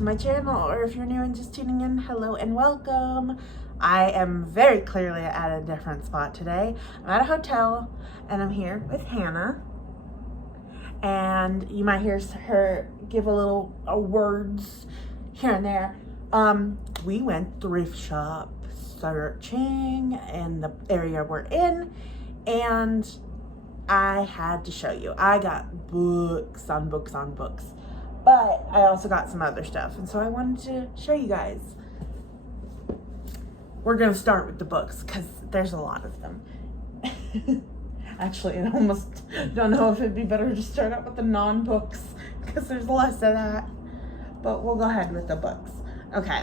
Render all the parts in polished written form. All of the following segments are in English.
to my channel, or if you're new and just tuning in, hello and welcome. I am very clearly at a different spot today. I'm at a hotel and I'm here with Hannah, and you might hear her give a little words here and there. We went thrift shop searching in the area we're in, and I had to show you. I got books on books on books, but I also got some other stuff, and so I wanted to show you guys. We're gonna start with the books because there's a lot of them. Actually, I almost don't know if it'd be better to start out with the non-books because there's less of that, but we'll go ahead with the books. Okay,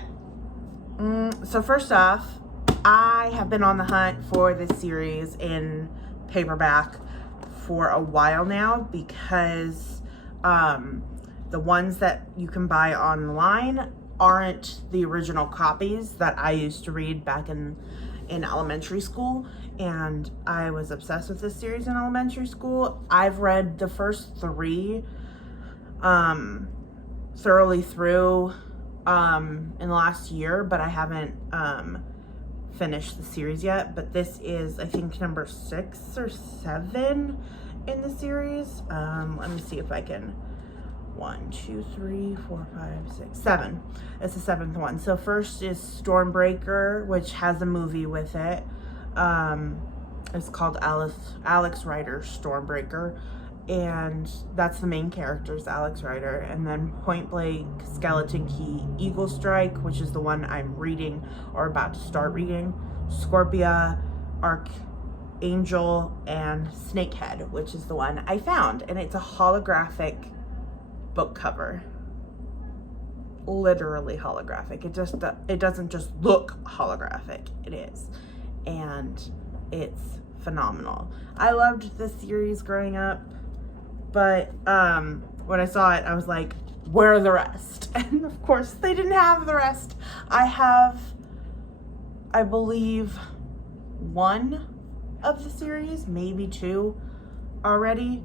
so first off, I have been on the hunt for this series in paperback for a while now because the ones that you can buy online aren't the original copies that I used to read back in elementary school, and I was obsessed with this series in elementary school. I've read the first three thoroughly through in the last year, but I haven't finished the series yet. But this is, I think, number 6 or 7 in the series. Let me see if I can. 1, 2, 3, 4, 5, 6, 7. It's the 7th one. So first is Stormbreaker, which has a movie with it. It's called Alex Rider Stormbreaker, and that's the main character, is Alex Rider. And then Point Blank, Skeleton Key, Eagle Strike, which is the one I'm reading or about to start reading, Scorpia, Archangel, and Snakehead, which is the one I found, and it's a holographic book cover. Literally holographic. It doesn't just look holographic, it is, and it's phenomenal. I loved this series growing up, but when I saw it, I was like, where are the rest? And of course they didn't have the rest. I have, I believe, 1 of the series, maybe 2 already,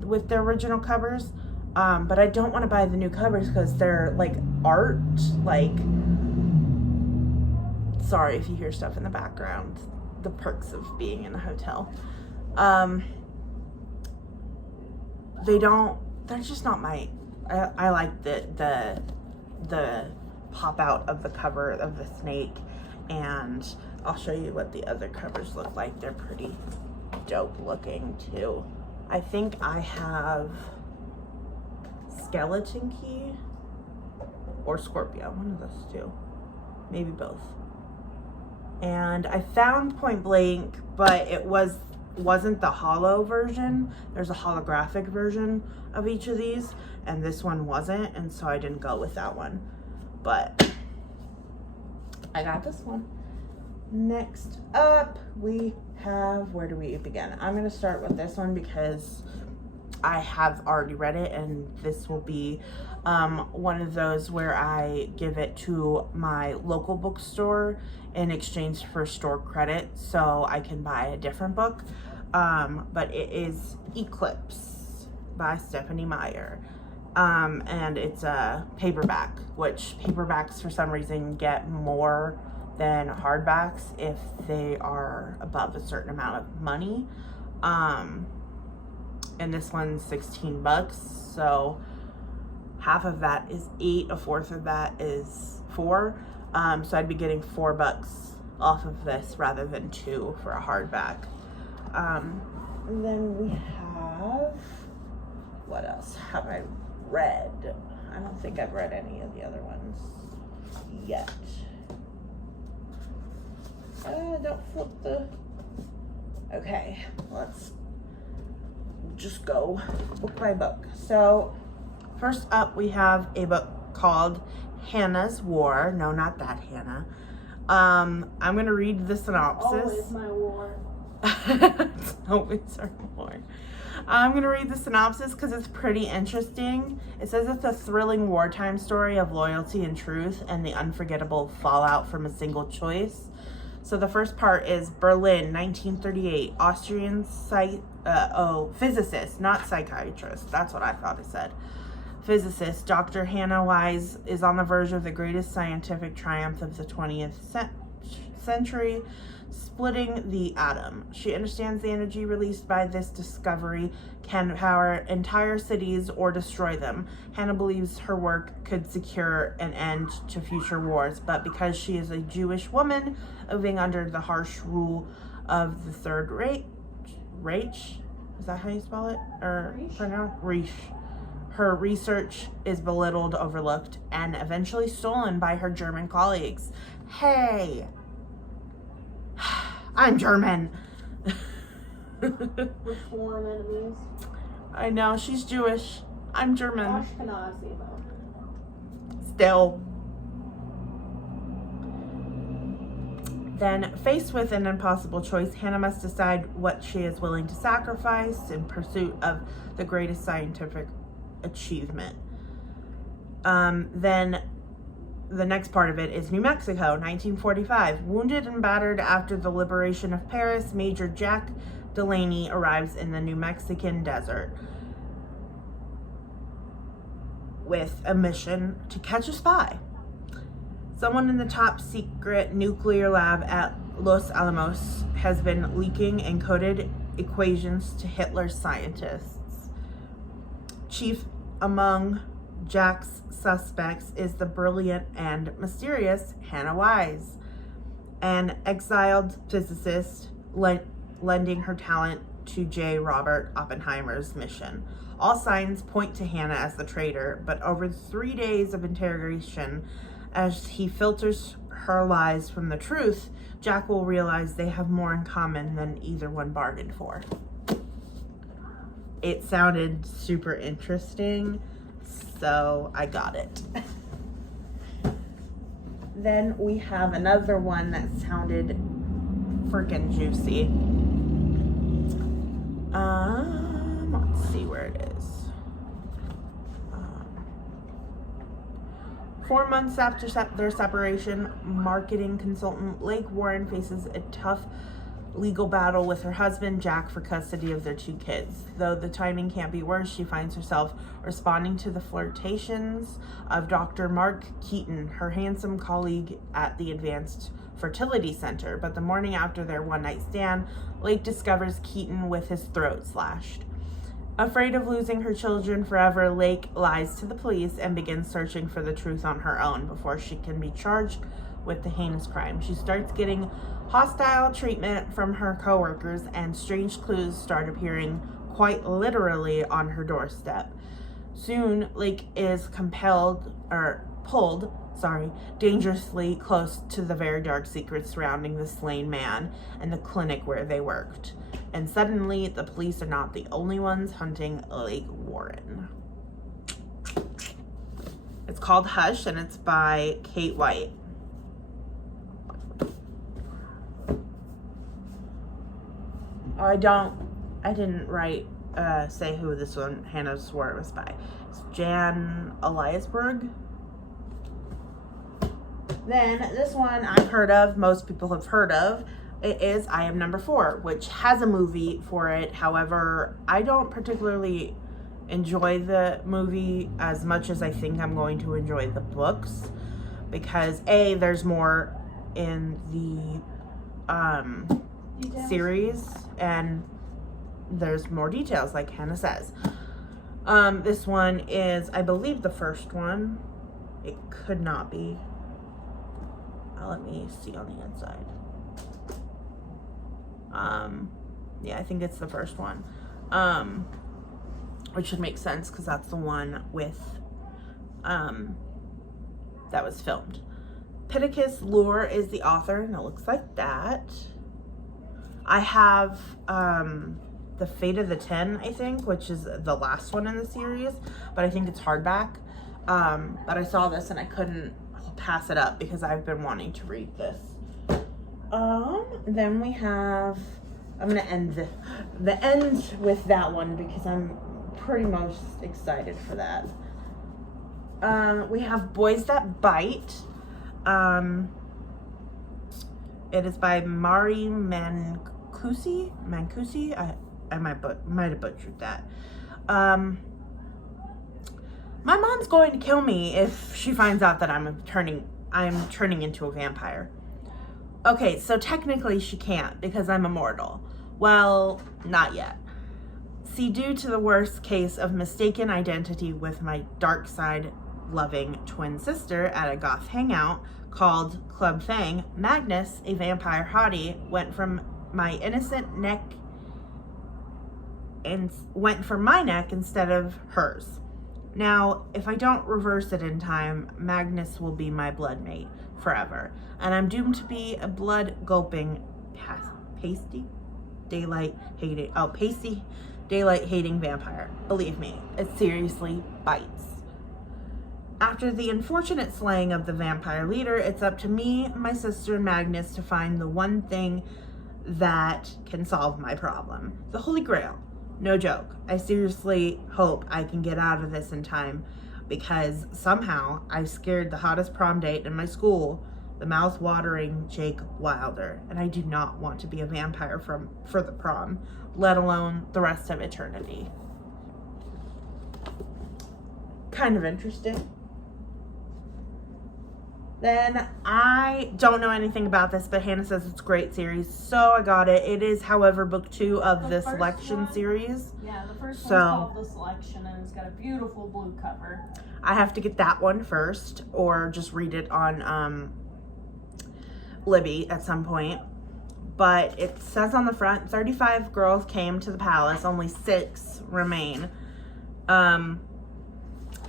with the original covers. But I don't want to buy the new covers because they're like art, like, sorry if you hear stuff in the background, the perks of being in a hotel. They're just not my, I like the pop out of the cover of the snake, and I'll show you what the other covers look like. They're pretty dope looking too. I think I have Skeleton Key or Scorpio, one of those two, maybe both. And I found Point Blank, but it wasn't the holo version. There's a holographic version of each of these, and this one wasn't, and so I didn't go with that one, but I got this one. Next up we have, where do we begin? I'm gonna start with this one because I have already read it, and this will be one of those where I give it to my local bookstore in exchange for store credit so I can buy a different book. But it is Eclipse by Stephanie Meyer, and it's a paperback, which paperbacks for some reason get more than hardbacks if they are above a certain amount of money. And this one's $16, so half of that is 8, a fourth of that is 4. So I'd be getting $4 off of this rather than 2 for a hardback. And then we have, what else have I read? I don't think I've read any of the other ones yet. Don't flip the, okay, let's just go book by book. So first up we have a book called Hannah's War. No, not that Hannah. I'm gonna read the synopsis. Always my war. It's always our war. I'm gonna read the synopsis because it's pretty interesting. It says it's a thrilling wartime story of loyalty and truth and the unforgettable fallout from a single choice. So the first part is Berlin, 1938. Austrian physicist, not psychiatrist. That's what I thought it said. physicist, Dr. Hannah Wise is on the verge of the greatest scientific triumph of the 20th century, splitting the atom. She understands the energy released by this discovery can power entire cities or destroy them. Hannah believes her work could secure an end to future wars, but because she is a Jewish woman living under the harsh rule of the Third Reich, is that how you spell it? Or pronounce Reich? Her research is belittled, overlooked, and eventually stolen by her German colleagues. Hey, I'm German. We're foreign enemies. I know, she's Jewish. I'm German. Ashkenazi, though. Still. Then, faced with an impossible choice, Hannah must decide what she is willing to sacrifice in pursuit of the greatest scientific achievement. Then the next part of it is New Mexico, 1945. Wounded and battered after the liberation of Paris, Major Jack Delaney arrives in the New Mexican desert with a mission to catch a spy. Someone in the top secret nuclear lab at Los Alamos has been leaking encoded equations to Hitler's scientists. Chief among Jack's suspects is the brilliant and mysterious Hannah Wise, an exiled physicist lending her talent to J. Robert Oppenheimer's mission. All signs point to Hannah as the traitor, but over 3 days of interrogation, as he filters her lies from the truth, Jack will realize they have more in common than either one bargained for. It sounded super interesting, so I got it. Then we have another one that sounded freaking juicy. Let's see where it is. 4 months after their separation, marketing consultant Lake Warren faces a tough legal battle with her husband, Jack, for custody of their 2 kids. Though the timing can't be worse, she finds herself responding to the flirtations of Dr. Mark Keaton, her handsome colleague at the Advanced Fertility Center. But the morning after their one-night stand, Lake discovers Keaton with his throat slashed. Afraid of losing her children forever, Lake lies to the police and begins searching for the truth on her own before she can be charged with the heinous crime. She starts getting hostile treatment from her coworkers, and strange clues start appearing quite literally on her doorstep. Soon, Lake is pulled dangerously close to the very dark secrets surrounding the slain man and the clinic where they worked. And suddenly, the police are not the only ones hunting Lake Warren. It's called Hush, and it's by Kate White. I didn't write, say who this one, Hannah swore it was by. It's Jan Eliasberg. Then this one I've heard of, most people have heard of. It is I Am Number 4, which has a movie for it. However, I don't particularly enjoy the movie as much as I think I'm going to enjoy the books, because A, there's more in the series, and there's more details, like Hannah says. This one is, I believe, the first one. It could not be. Let me see on the inside. Yeah, I think it's the first one. Which would make sense because that's the one with that was filmed. Pittacus Lure is the author, and it looks like that. I have The Fate of the 10, I think, which is the last one in the series, but I think it's hardback. But I saw this and I couldn't pass it up because I've been wanting to read this. Then we have, I'm gonna end the end with that one because I'm pretty most excited for that. We have Boys That Bite. It is by Mari Mancusi. I might have butchered that. My mom's going to kill me if she finds out that I'm turning into a vampire. Okay, so technically she can't because I'm immortal. Well, not yet. See, due to the worst case of mistaken identity with my dark side loving twin sister at a goth hangout called Club Fang, Magnus, a vampire hottie, went from my neck instead of hers. Now, if I don't reverse it in time, Magnus will be my blood mate forever, and I'm doomed to be a blood gulping pasty daylight hating vampire. Believe me, it seriously bites. After the unfortunate slaying of the vampire leader, it's up to me, my sister, and Magnus to find the one thing that can solve my problem. The Holy Grail. No joke. I seriously hope I can get out of this in time, because somehow I scared the hottest prom date in my school, the mouth-watering Jake Wilder, and I do not want to be a vampire for the prom, let alone the rest of eternity. Kind of interesting. Then, I don't know anything about this, but Hannah says it's a great series, so I got it. It is, however, book 2 of the Selection series. Yeah, the first one's called The Selection, and it's got a beautiful blue cover. I have to get that one first, or just read it on Libby at some point. But it says on the front, 35 girls came to the palace, only 6 remain. And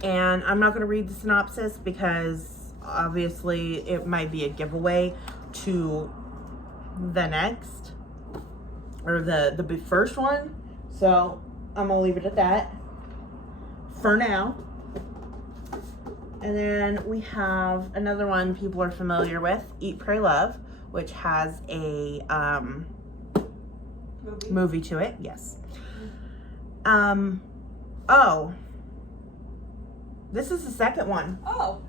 I'm not going to read the synopsis because obviously it might be a giveaway to the next, or the first one. So I'm going to leave it at that for now. And then we have another one people are familiar with, Eat, Pray, Love, which has a movie to it. Yes. Oh, this is the second one. Oh,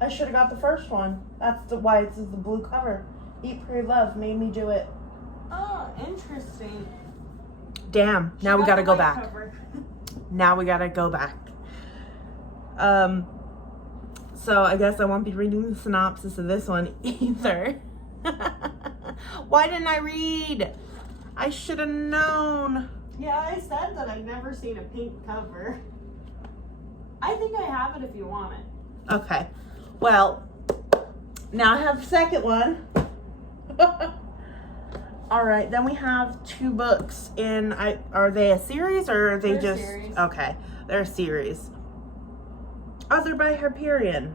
I should have got the first one. That's why it's the blue cover. Eat, Pray, Love made me do it. oh, interesting. Damn. Now we gotta go back. Now we gotta go back. So I guess I won't be reading the synopsis of this one either. Why didn't I read? I should have known. Yeah, I said that I've never seen a pink cover. I think I have it if you want it. Okay. Well, now I have the second one. All right, then we have 2 books in. Are they a series or are they They're just series. Okay? They're a series. Oh, they're by Hyperion.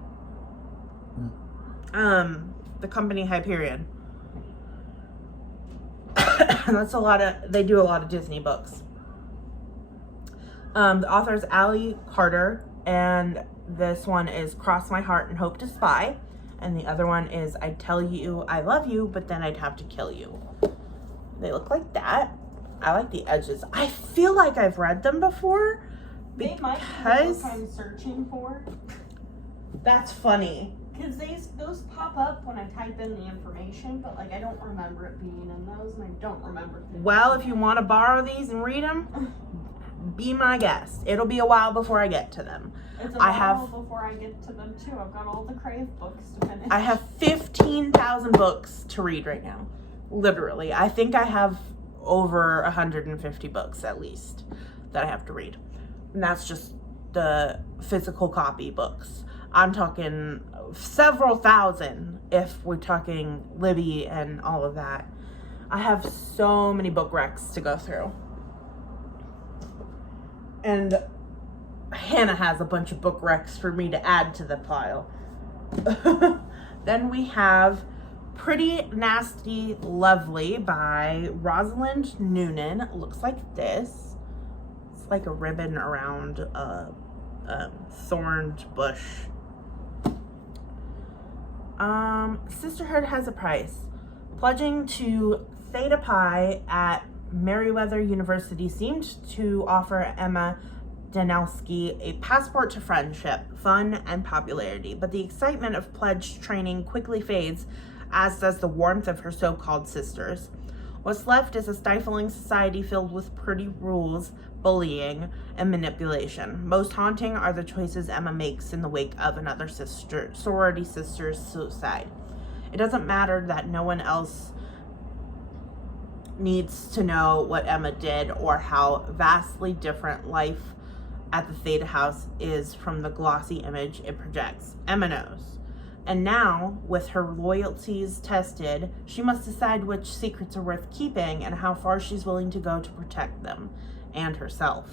The company Hyperion. That's a lot of. They do a lot of Disney books. The author is Allie Carter, and this one is Cross My Heart and Hope to Spy, and the other one is I'd Tell You I Love You, but then I'd have to kill you. They look like that. I like the edges. I feel like I've read them before. They might be the book I'm searching for. That's funny. Because those pop up when I type in the information, but like I don't remember it being in those, and I don't remember. Well, if you want to borrow these and read them, be my guest. It'll be a while before I get to them. It's a while before I get to them too. I've got all the Crave books to finish. I have 15,000 books to read right now. Literally. I think I have over 150 books at least that I have to read. And that's just the physical copy books. I'm talking several thousand if we're talking Libby and all of that. I have so many book recs to go through. And Hannah has a bunch of book recs for me to add to the pile. Then we have Pretty Nasty Lovely by Rosalind Noonan. It looks like this. It's like a ribbon around a thorned bush. Sisterhood has a price. Pledging to Theta Pi at Meriwether University seemed to offer Emma Danowski a passport to friendship, fun, and popularity, but the excitement of pledged training quickly fades, as does the warmth of her so-called sisters. What's left is a stifling society filled with pretty rules, bullying, and manipulation. Most haunting are the choices Emma makes in the wake of another sorority sister's suicide. It doesn't matter that no one else needs to know what Emma did or how vastly different life at the Theta House is from the glossy image it projects. Emma knows. And now, with her loyalties tested, she must decide which secrets are worth keeping and how far she's willing to go to protect them and herself.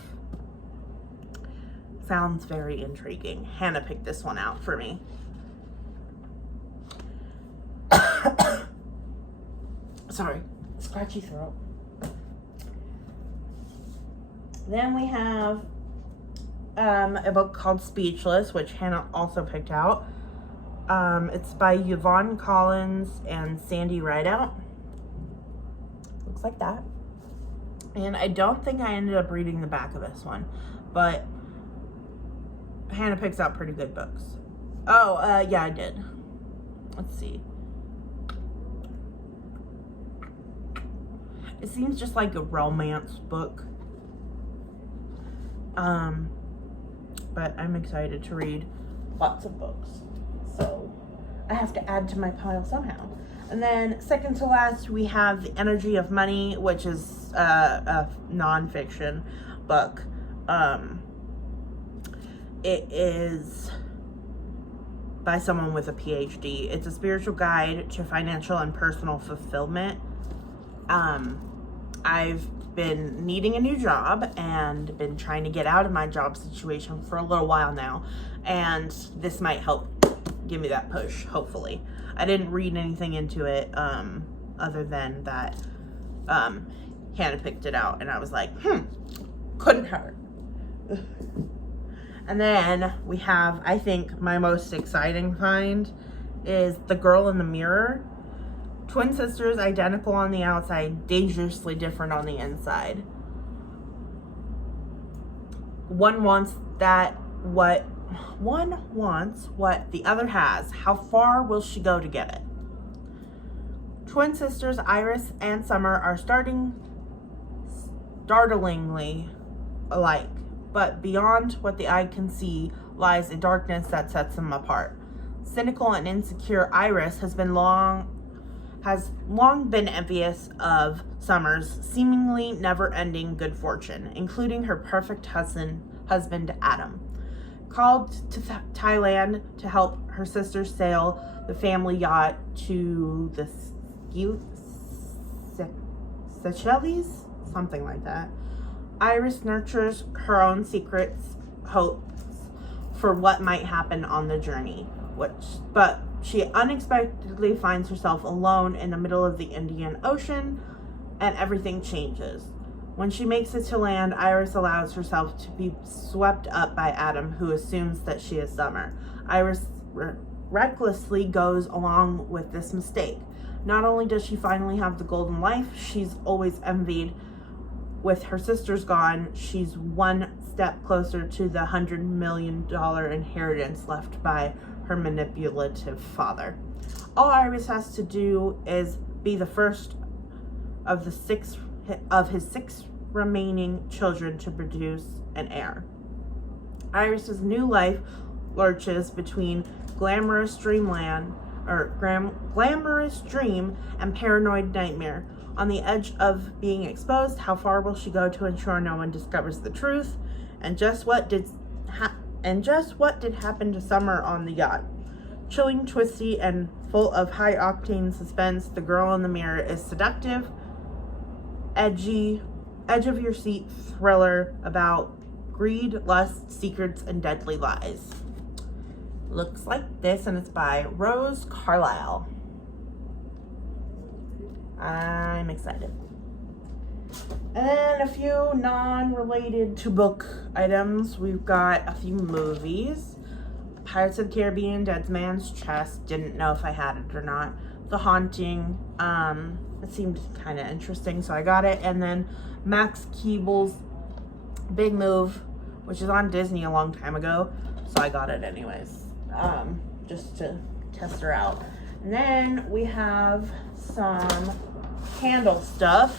Sounds very intriguing. Hannah picked this one out for me. Sorry, scratchy throat. Then we have a book called Speechless, which Hannah also picked out. It's by Yvonne Collins and Sandy Rideout. Looks like that. And I don't think I ended up reading the back of this one, but Hannah picks out pretty good books. Oh, yeah, I did. Let's see. It seems just like a romance book. But I'm excited to read lots of books. So I have to add to my pile somehow. And then second to last, we have The Energy of Money, which is a nonfiction book. It is by someone with a PhD. It's a spiritual guide to financial and personal fulfillment. I've been needing a new job and been trying to get out of my job situation for a little while now, and this might help give me that push, hopefully. I didn't read anything into it other than that Hannah picked it out, and I was like, couldn't hurt. And then we have, I think, my most exciting find is The Girl in the Mirror. Twin sisters, identical on the outside, dangerously different on the inside. One wants what the other has. How far will she go to get it? Twin sisters Iris and Summer are startlingly alike, but beyond what the eye can see lies a darkness that sets them apart. Cynical and insecure Iris has long been envious of Summer's seemingly never-ending good fortune, including her perfect husband Adam. Called to Thailand to help her sister sail the family yacht to the Seychelles, something like that, Iris nurtures her own secrets, hopes for what might happen on the journey, but she unexpectedly finds herself alone in the middle of the Indian Ocean, and everything changes. When she makes it to land, Iris allows herself to be swept up by Adam, who assumes that she is Summer. Iris recklessly goes along with this mistake. Not only does she finally have the golden life she's always envied, with her sisters gone, she's one step closer to the $100 million inheritance left by her manipulative father. All Iris has to do is be the first of his six remaining children to produce an heir. Iris's new life lurches between glamorous dream and paranoid nightmare. On the edge of being exposed, how far will she go to ensure no one discovers the truth? And just what did happen to Summer on the yacht? Chilling, twisty, and full of high-octane suspense, The Girl in the Mirror is seductive, edgy, edge-of-your-seat thriller about greed, lust, secrets, and deadly lies. Looks like this, and it's by Rose Carlisle. I'm excited. And then a few non-related to book items. We've got a few movies. Pirates of the Caribbean, Dead Man's Chest. Didn't know if I had it or not. The Haunting. It seemed kind of interesting, so I got it. And then Max Keeble's Big Move, which is on Disney a long time ago, so I got it anyways, just to test her out. And then we have some candle stuff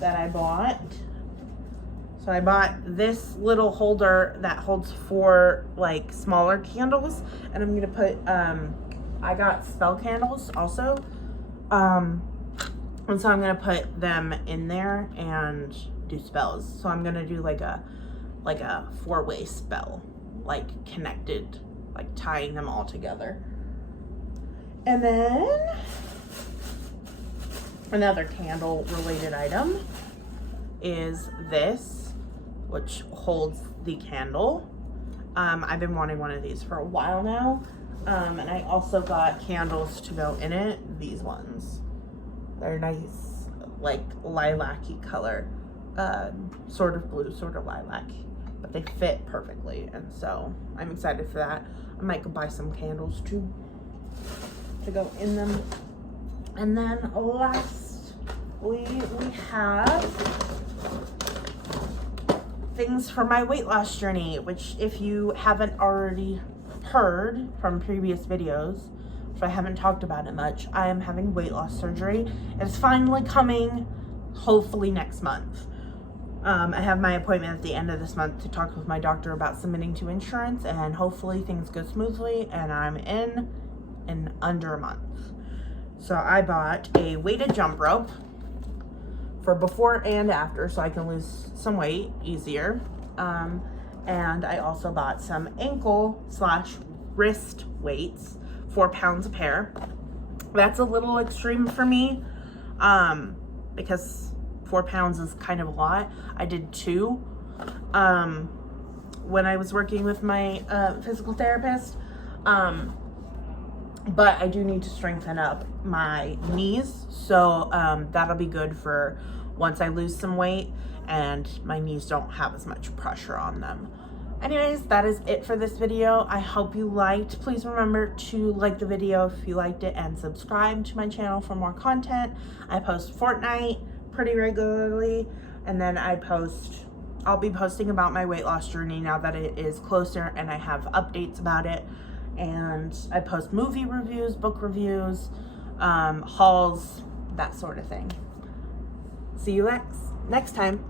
that I bought. So I bought this little holder that holds 4 like smaller candles, and I'm gonna put I got spell candles also, and so I'm gonna put them in there and do spells. So I'm gonna do like a 4-way spell, like connected, like tying them all together. And then another candle related item is this, which holds the candle. I've been wanting one of these for a while now. And I also got candles to go in it. These ones. They're nice, like lilac-y color. Sort of blue, sort of lilac. But they fit perfectly. And so I'm excited for that. I might go buy some candles too to go in them. And then lastly, we have things for my weight loss journey, which if you haven't already heard from previous videos, which I haven't talked about it much, I am having weight loss surgery. It's finally coming, hopefully next month. I have my appointment at the end of this month to talk with my doctor about submitting to insurance, and hopefully things go smoothly and I'm in under a month. So I bought a weighted jump rope for before and after, so I can lose some weight easier. And I also bought some ankle/wrist weights, 4 pounds a pair. That's a little extreme for me, because 4 pounds is kind of a lot. I did 2 when I was working with my physical therapist. But I do need to strengthen up my knees, so that'll be good for once I lose some weight and my knees don't have as much pressure on them. Anyways, that is it for this video. I hope you liked. Please remember to like the video if you liked it and subscribe to my channel for more content. I post Fortnite pretty regularly, and then I'll be posting about my weight loss journey now that it is closer and I have updates about it. And I post movie reviews, book reviews, hauls, that sort of thing. See you next time.